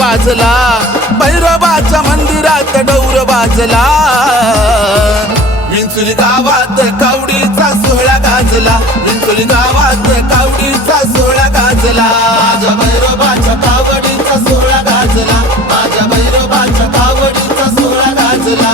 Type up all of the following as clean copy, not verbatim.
वाजला, भैरोबाच्या मंदिरात डौर वाजला। विंचुली गावात कावडीचा सोहळा गाजला, विंचुली गावात कावडीचा सोहळा गाजला। माझ्या भैरोबाच्या कावडीचा सोहळा गाजला, माझ्या भैरोबाच्या कावडीचा सोहळा गाजला।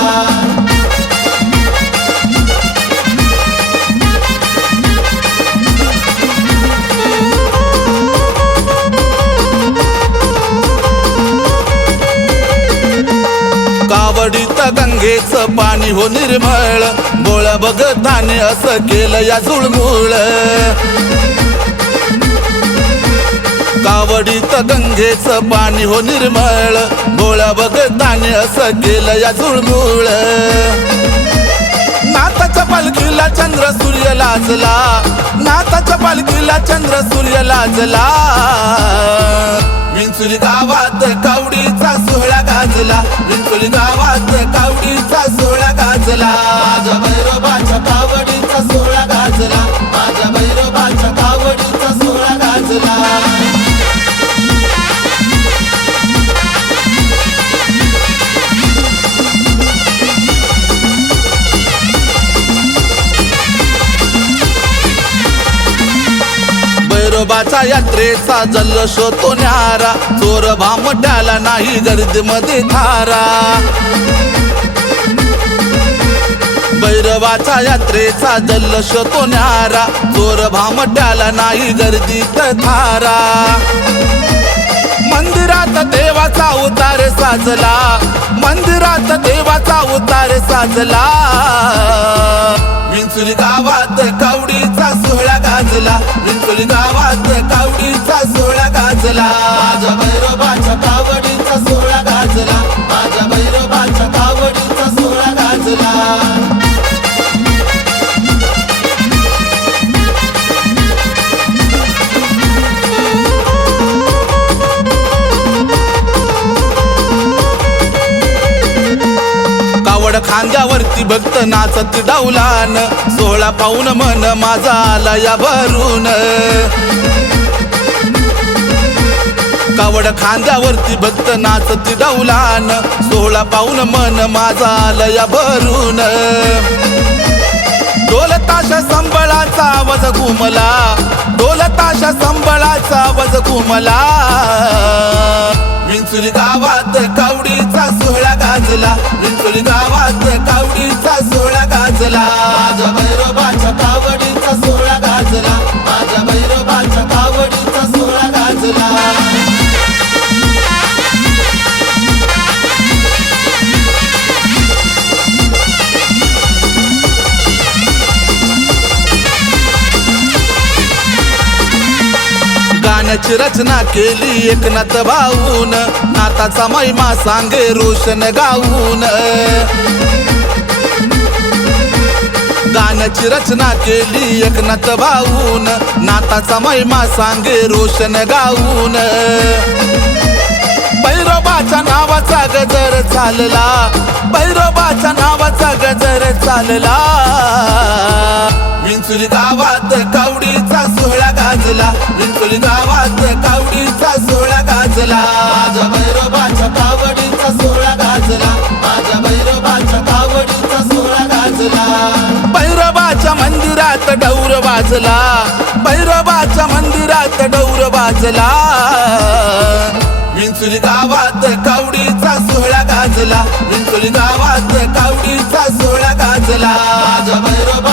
कावडीत गंगेचं पाणी हो निर्मळ, बोळ बघताने असं केलं या जुळमुळ। कावडीत गंगेचं पाणी हो निर्मळ, बोळ बघताने असं केलं या जुळमुळ। नाथाच्या पालखीला चंद्र सूर्य लाजला, नाथाच्या पालखीला चंद्र सूर्य लाजला। विंचुली गावात कावडीचा सोहळा गाजला, विंचुली गावात कावडीचा सोहळा गाजला। माझ्या भैरोबाच्या कावडीचा सोहळा गाजला, माझ्या भैरोबाच्या कावडीचा सोहळा गाजला। भैरोबाच्या यात्रेचा जल्लोष होतो न्यारा, चोर भामट्याला नाही गर्दीमध्ये थारा। भैरोबाच्या यात्रेचा जल्लोष होतो न्यारा, चोर भामट्याला नाही गर्दीत थारा। मंदिरात देवाचा उतार साजला, मंदिरात देवाचा उतार साजला। विंचुली गावात कावडीचा सोहळा गाजला, विंचुली गावात कावडीचा सोहळा गाजला। माझ्या भैरोबाच्या कावडीचा सोहळा गाजला, माझ्या भैरोबाच्या कावडीचा सोहळा गाजला। कावड खांद्यावरती भक्त नाचत डौलान, सोहळा पाहून मन माझा आला या भरून। कावड खांद्यावरती भक्त नाचत डौलान, सोहळा पाहून मन माझा आला या भरून। ढोल ताशा संबळाचा आवाज घुमला, ढोल ताशा संबळाचा आवाज घुमला। विंचुली गावात कावडीचा सोहळा गाजला, विंचुली गावात कावडीचा सोहळा गाजला। माझ्या भैरोबाच्या कावडीचा सोहळा गाजला, माझ्या भैरोबाच्या कावडीचा सोहळा गाजला। गाण्याची रचना केली एकनाथ भाऊन, नाथाचा महिमा सांगे रोशन गाऊन। गाण्याची रचना केली एकनाथ भाऊन, नाथाचा महिमा सांगे रोशन गाऊन। भैरोबाच्या नावाचा गजर चालला, भैरोबाच्या नावाचा गजर चालला। विंचुली गावात कावडीचा सोहळा गाजला, विंचुली गावात कावडीचा सोहळा गाजला। माझ्या भैरोबाच्या कावडीचा सोहळा गाजला, माझ्या भैरोबाच्या कावडीचा सोहळा गाजला। भैरोबाच्या मंदिरात डौर वाजला, भैरोबाच्या मंदिरात डौर वाजला। विंचुली गावात कावडीचा सोहळा गाजला, विंचुली गावात कावडीचा सोहळा गाजला। माझ्या भैरोबा